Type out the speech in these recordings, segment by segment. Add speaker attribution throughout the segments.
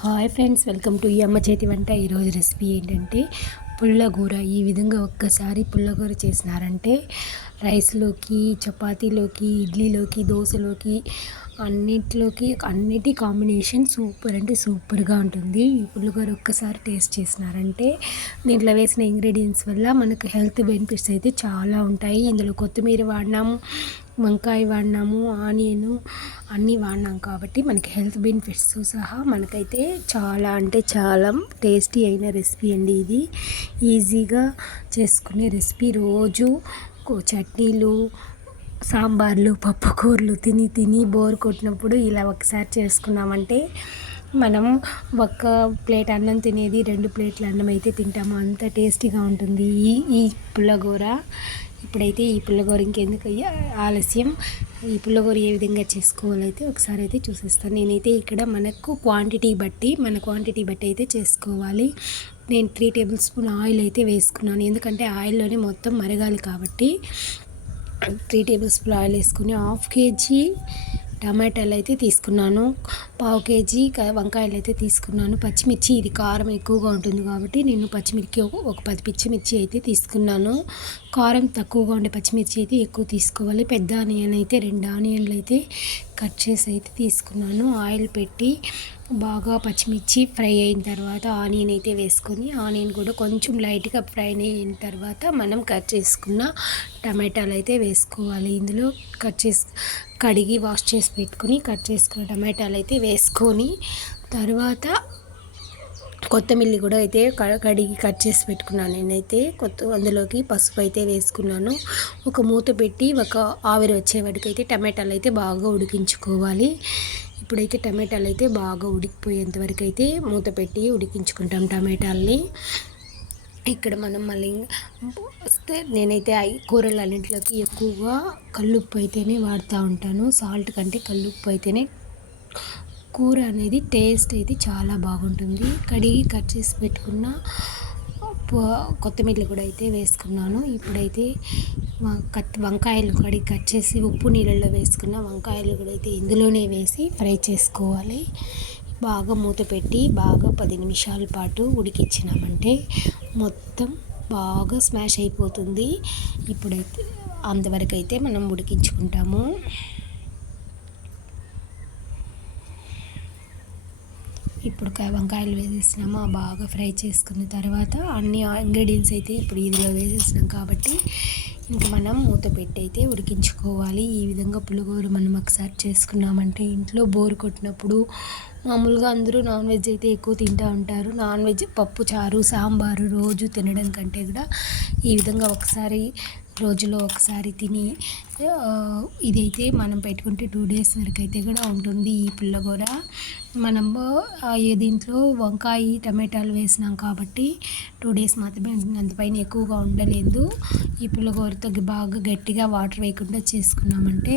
Speaker 1: Hi friends welcome to ఈ అమ్మ చేతి వంట. ఈరోజు రెసిపీ ఏంటంటే పుల్లగూర. ఈ విధంగా ఒక్కసారి పుల్లగూర చేసినారంటే రైస్లోకి చపాతీలోకి ఇడ్లీలోకి దోశలోకి అన్నిటిలోకి అన్నిటి కాంబినేషన్ సూపర్ అంటే సూపర్గా ఉంటుంది. ఈ గారు ఒక్కసారి టేస్ట్ చేసినారంటే దీంట్లో వేసిన ఇంగ్రీడియంట్స్ వల్ల మనకు హెల్త్ బెనిఫిట్స్ అయితే చాలా ఉంటాయి. ఇందులో కొత్తిమీర వాడినాము వంకాయ వాడినాము ఆనియన్ అన్నీ వాడినాం కాబట్టి మనకి హెల్త్ బెనిఫిట్స్ సహా మనకైతే చాలా అంటే చాలా టేస్టీ అయిన రెసిపీ అండి ఇది. ఈజీగా చేసుకునే రెసిపీ రోజు చట్నీలు సాంబార్లు పప్పుకూరలు తిని తిని బోర్ కొట్టినప్పుడు ఇలా ఒకసారి చేసుకున్నామంటే మనం ఒక్క ప్లేట్ అన్నం తినేది రెండు ప్లేట్ల అన్నం అయితే తింటాము. అంత టేస్టీగా ఉంటుంది. ఈ ఈ పుల్లగూర. ఇప్పుడైతే ఈ పుల్లగూర ఇంకెందుకు ఆలస్యం. ఈ పుల్లగూర ఏ విధంగా చేసుకోవాలైతే ఒకసారి అయితే చూసేస్తాను. నేనైతే ఇక్కడ మనకు క్వాంటిటీ బట్టి మన క్వాంటిటీ బట్టి అయితే చేసుకోవాలి. నేను త్రీ టేబుల్ స్పూన్ ఆయిల్ అయితే వేసుకున్నాను. ఎందుకంటే ఆయిల్లోనే మొత్తం మరగాలి కాబట్టి త్రీ టేబుల్ స్పూన్ ఆయిల్ వేసుకుని హాఫ్ కేజీ టమాటాలు అయితే తీసుకున్నాను. పావు కేజీ వంకాయలు అయితే తీసుకున్నాను. పచ్చిమిర్చి ఇది కారం ఎక్కువగా ఉంటుంది కాబట్టి నేను పచ్చిమిర్చి ఒక పది పచ్చిమిర్చి అయితే తీసుకున్నాను. కారం తక్కువగా ఉండే పచ్చిమిర్చి అయితే ఎక్కువ తీసుకోవాలి. పెద్ద ఆనియన్ అయితే రెండు ఆనియన్లు అయితే కట్ చేసి అయితే తీసుకున్నాను. ఆయిల్ పెట్టి బాగా పచ్చిమిర్చి ఫ్రై అయిన తర్వాత ఆనియన్ అయితే వేసుకొని ఆనియన్ కూడా కొంచెం లైట్గా ఫ్రై అయిన తర్వాత మనం కట్ చేసుకున్న టమాటాలు అయితే వేసుకోవాలి. ఇందులో కట్ చేసి కడిగి వాష్ చేసి పెట్టుకొని కట్ చేసుకున్న టమాటాలు అయితే వేసుకొని తర్వాత కొత్తమల్లి కూడా అయితే కడిగి కట్ చేసి పెట్టుకున్నాను. నేనైతే కొత్త అందులోకి పసుపు అయితే వేసుకున్నాను. ఒక మూత పెట్టి ఒక ఆవిరి వచ్చే అయితే టమాటాలు అయితే బాగా ఉడికించుకోవాలి. ఇప్పుడైతే టమాటాలు అయితే బాగా ఉడికిపోయేంతవరకు అయితే మూత పెట్టి ఉడికించుకుంటాం టమాటాలని. ఇక్కడ మనం మళ్ళీ వస్తే నేనైతే కూరలు అన్నింటిలోకి ఎక్కువగా కల్లుప్పు అయితేనే వాడుతూ ఉంటాను. సాల్ట్ కంటే కల్లుప్పు అయితేనే కూర అనేది టేస్ట్ అయితే చాలా బాగుంటుంది. కడిగి కట్ చేసి పెట్టుకున్న కొత్తిమీర కూడా అయితే వేసుకున్నాను. ఇప్పుడైతే కట్ వంకాయలు కడిగి కట్ చేసి ఉప్పు నీళ్ళల్లో వేసుకున్న వంకాయలు కూడా అయితే ఇందులోనే వేసి ఫ్రై చేసుకోవాలి. బాగా మూత పెట్టి బాగా పది నిమిషాల పాటు ఉడికించినామంటే మొత్తం బాగా స్మాష్ అయిపోతుంది. ఇప్పుడైతే అంతవరకు అయితే మనం ఉడికించుకుంటాము. ఇప్పుడు వంకాయలు వేసేసినామా బాగా ఫ్రై చేసుకున్న తర్వాత అన్ని ఇంగ్రీడియంట్స్ అయితే ఇప్పుడు ఇదిలో వేసేసినాం కాబట్టి ఇంకా మనం మూత పెట్టి అయితే ఉడికించుకోవాలి. ఈ విధంగా పులిగోర మనం ఒకసారి చేసుకున్నామంటే ఇంట్లో బోర్ కొట్టినప్పుడు మామూలుగా అందరూ నాన్ వెజ్ అయితే ఎక్కువ తింటూ ఉంటారు. నాన్ వెజ్ పప్పు చారు సాంబారు రోజు తినడం కంటే కూడా ఈ విధంగా ఒకసారి రోజులో ఒకసారి తిని ఇదైతే మనం పెట్టుకుంటే టూ డేస్ వరకు అయితే కూడా ఉంటుంది ఈ పుల్లగూర మనం దీంట్లో వంకాయ టమాటాలు వేసినాం కాబట్టి టూ డేస్ మాత్రమే అంతపైన ఎక్కువగా ఉండలేదు. ఈ పుల్లగూరతో బాగా గట్టిగా వాటర్ వేయకుండా చేసుకున్నామంటే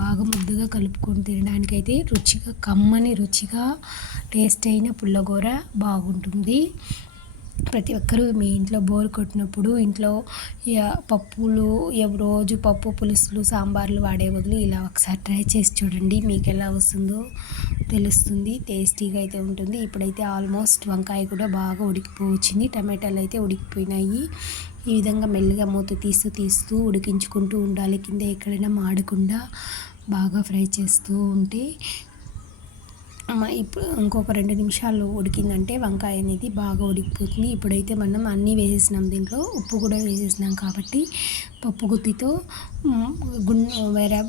Speaker 1: బాగా ముద్దుగా కలుపుకొని తినడానికైతే రుచిగా కమ్మని రుచిగా టేస్ట్ అయిన పుల్లగూర బాగుంటుంది. ప్రతి ఒక్కరూ మీ ఇంట్లో బోర్ కొట్టినప్పుడు ఇంట్లో పప్పులు రోజు పప్పు పులుసులు సాంబార్లు వాడే బదులు ఇలా ఒకసారి ట్రై చేసి చూడండి. మీకు ఎలా వస్తుందో తెలుస్తుంది. టేస్టీగా అయితే ఉంటుంది. ఇప్పుడైతే ఆల్మోస్ట్ వంకాయ కూడా బాగా ఉడికిపోవచ్చింది. టమాటాలు అయితే ఉడికిపోయినాయి. ఈ విధంగా మెల్లిగా మూత తీస్తూ తీస్తూ ఉడికించుకుంటూ ఉండాలి. కింద ఎక్కడైనా మాడకుండా బాగా ఫ్రై చేస్తూ ఉంటే ఇప్పుడు ఇంకొక రెండు నిమిషాలు ఉడికిందంటే వంకాయ అనేది బాగా ఉడికిపోతుంది. ఇప్పుడైతే మనం అన్నీ వేసేసినాం దీంట్లో. ఉప్పు కూడా వేసేసినాం కాబట్టి పప్పు గుత్తితో గుండె వేరే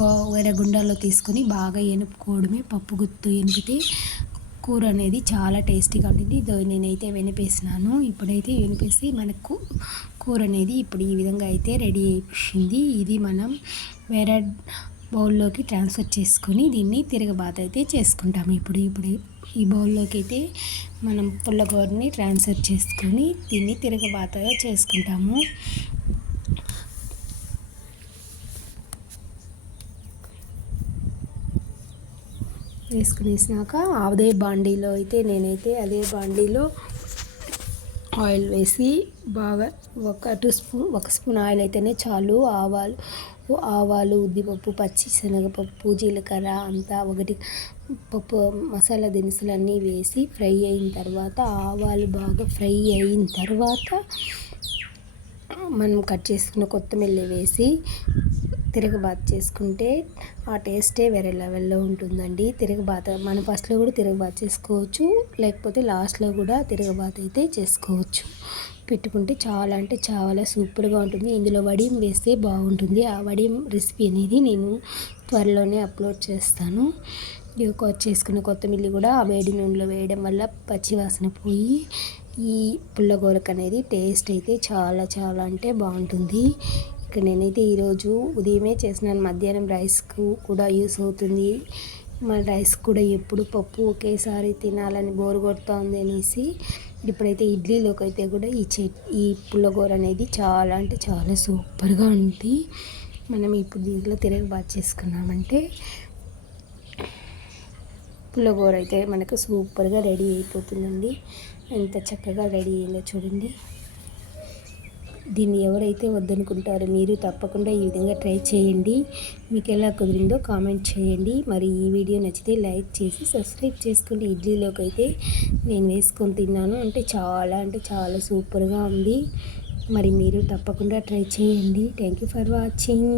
Speaker 1: గో వేరే గుండాల్లో తీసుకొని బాగా ఎనుపుకోవడమే పప్పు గుత్తు ఎనిపితే కూర అనేది చాలా టేస్టీగా ఉంటుంది. నేనైతే వెనిపేసినాను. ఇప్పుడైతే వెనిపేసి మనకు కూర అనేది ఇప్పుడు ఈ విధంగా అయితే రెడీ అయిపోయింది. ఇది మనం వేరే బౌల్లోకి ట్రాన్స్ఫర్ చేసుకొని దీన్ని తిరగబాత అయితే చేసుకుంటాము. ఇప్పుడు ఇప్పుడు ఈ బౌల్లోకి అయితే మనం పుల్లగోరని ట్రాన్స్ఫర్ చేసుకొని దీన్ని తిరగబాత చేసుకుంటాము. వేసుకునేసినాక అదే బాండీలో అయితే నేనైతే అదే బాండీలో ఆయిల్ వేసి బాగా ఒక టూ స్పూన్ ఒక స్పూన్ ఆయిల్ అయితేనే చాలు. ఆవాలు ఆవాలు ఉద్దిపప్పు పచ్చి శనగపప్పు జీలకర్ర అంతా ఒకటి పప్పు మసాలా దినుసులన్నీ వేసి ఫ్రై అయిన తర్వాత ఆవాలు బాగా ఫ్రై అయిన తర్వాత మనం కట్ చేసుకున్న కొత్తిమీర వేసి తిరగబాతు చేసుకుంటే ఆ టేస్టే వేరే లెవెల్లో ఉంటుందండి. తిరగబాత మనం ఫస్ట్లో కూడా తిరగబాతు చేసుకోవచ్చు. లేకపోతే లాస్ట్లో కూడా తిరగబాతు అయితే చేసుకోవచ్చు. పెట్టుకుంటే చాలా అంటే చాలా సూపర్గా ఉంటుంది. ఇందులో వడియం వేస్తే బాగుంటుంది. ఆ వడియం రెసిపీ అనేది నేను త్వరలోనే అప్లోడ్ చేస్తాను. ఇవి చేసుకున్న కొత్తిమీర కూడా ఆ వేడి నూనెలో వేయడం వల్ల పచ్చివాసన పోయి ఈ పుల్లగోరక అనేది టేస్ట్ అయితే చాలా చాలా అంటే బాగుంటుంది. ఇక్కడ నేనైతే ఈరోజు ఉదయమే చేసినాను. మధ్యాహ్నం రైస్కు కూడా యూస్ అవుతుంది. మన రైస్ కూడా ఎప్పుడు పప్పు ఒకేసారి తినాలని బోరు కొడుతుంది అనేసి ఇప్పుడైతే ఇడ్లీలోకి అయితే కూడా ఈ చెట్ ఈ పుల్లగూర అనేది చాలా అంటే చాలా సూపర్గా ఉంది. మనం ఇప్పుడు దీంట్లో తిరగబాటు చేసుకున్నామంటే పుల్లగూర అయితే మనకు సూపర్గా రెడీ అయిపోతుందండి. ఎంత చక్కగా రెడీ అయిందో చూడండి. దీన్ని ఎవరైతే వద్దనుకుంటారో మీరు తప్పకుండా ఈ విధంగా ట్రై చేయండి. మీకు ఎలా కుదిరిందో కామెంట్ చేయండి. మరి ఈ వీడియో నచ్చితే లైక్ చేసి సబ్స్క్రైబ్ చేసుకోండి ఇడ్లీలోకి అయితే నేను వేసుకొని తిన్నాను. అంటే చాలా అంటే చాలా సూపర్గా ఉంది. మరి మీరు తప్పకుండా ట్రై చేయండి. Thank you for watching.